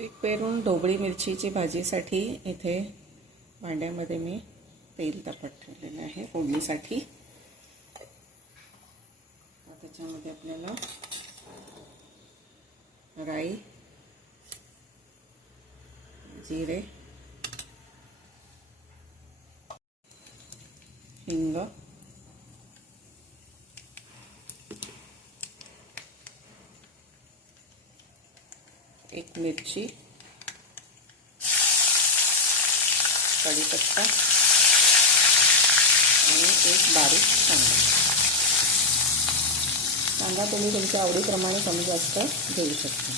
पीठ पेरून ढोबळी मिरचीची भाजीसाठी इथे भांड्यामध्ये मी तेल तापत ठेवलेलं आहे फोडणीसाठी. त्याच्यामध्ये आपल्याला राई, जिरे, हिंग, एक मिरची, कढीपत्ता आणि एक बारीक कांदा. कांदा तुम्ही तुमच्या आवडीप्रमाणे कमी जास्त घेऊ शकता.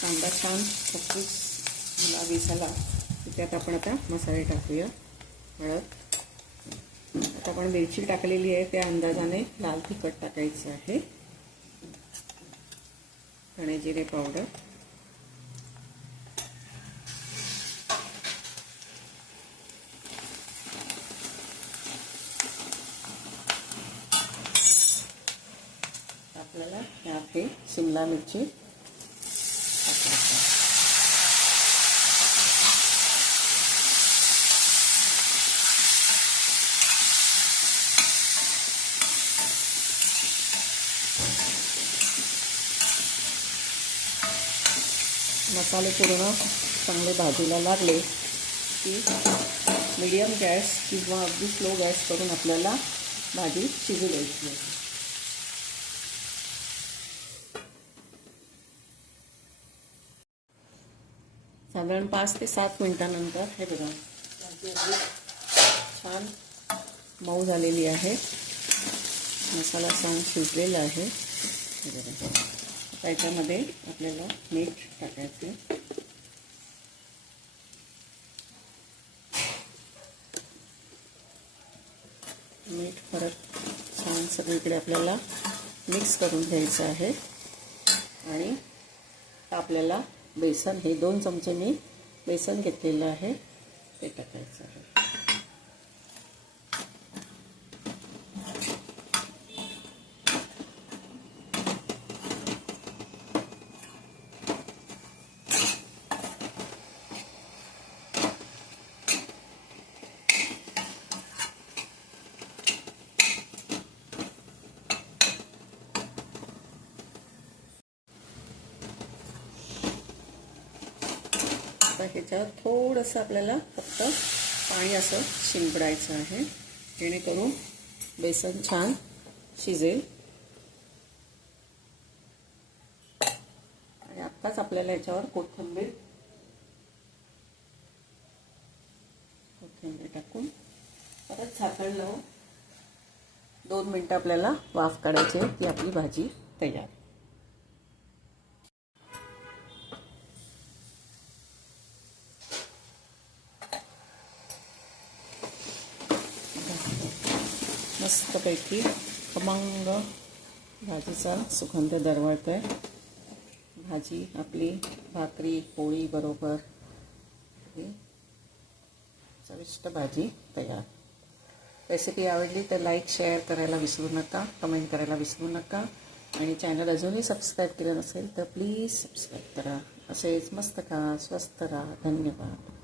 कांदा छान खरपूस गुलाबी झाला की त्यात आपण आता मसाले टाकूया. हळद, आता आपण मिरची टाकलेली आहे त्या अंदाजाने लाल तिखट टाकायचं आहे. धणे जिरे पावडर, आपल्याला यात हे शिमला मिरची मसाले पूर्ण चांगले भाजीला लागले की मीडियम गॅस किंवा अगदी स्लो गॅस करून आपल्याला भाजी शिजू द्यायची आहे. साधारण 5 ते 7 मिनिटांनंतर हे बघा भाजी अगदी छान मऊ झालेली आहे. मसाला छान शिजलेला आहे. हे बघा त्याच्यामध्ये आपल्याला मीठ टाकायचे. मीठ परत छान सगळीकडे आपल्याला मिक्स करून घ्यायचं आहे. आणि आपल्याला बेसन, हे 2 चमचे मी बेसन घेतलेलं आहे ते टाकायचं आहे. ह्याच्यावर थोडंसं आपल्याला फक्त पाणी असं शिंपडायचं आहे जेणेकरून बेसन छान शिजेल. आणि आत्ताच आपल्याला याच्यावर कोथिंबीर टाकून परत झाकण लावून 2 मिनिटं आपल्याला वाफ काढायची आहे की आपली भाजी तयार. मस्तपैकी खमंग भाजीचा सुगंध दरवळतोय. भाजी आपली भाकरी पोळी बरोबर चविष्ट भाजी तयार. रेसिपी आवडली तर लाईक शेअर करायला विसरू नका, कमेंट करायला विसरू नका. आणि चॅनल अजूनही सबस्क्राईब केलं नसेल तर प्लीज सबस्क्राईब करा. असेच मस्त खा, स्वस्त राहा. धन्यवाद.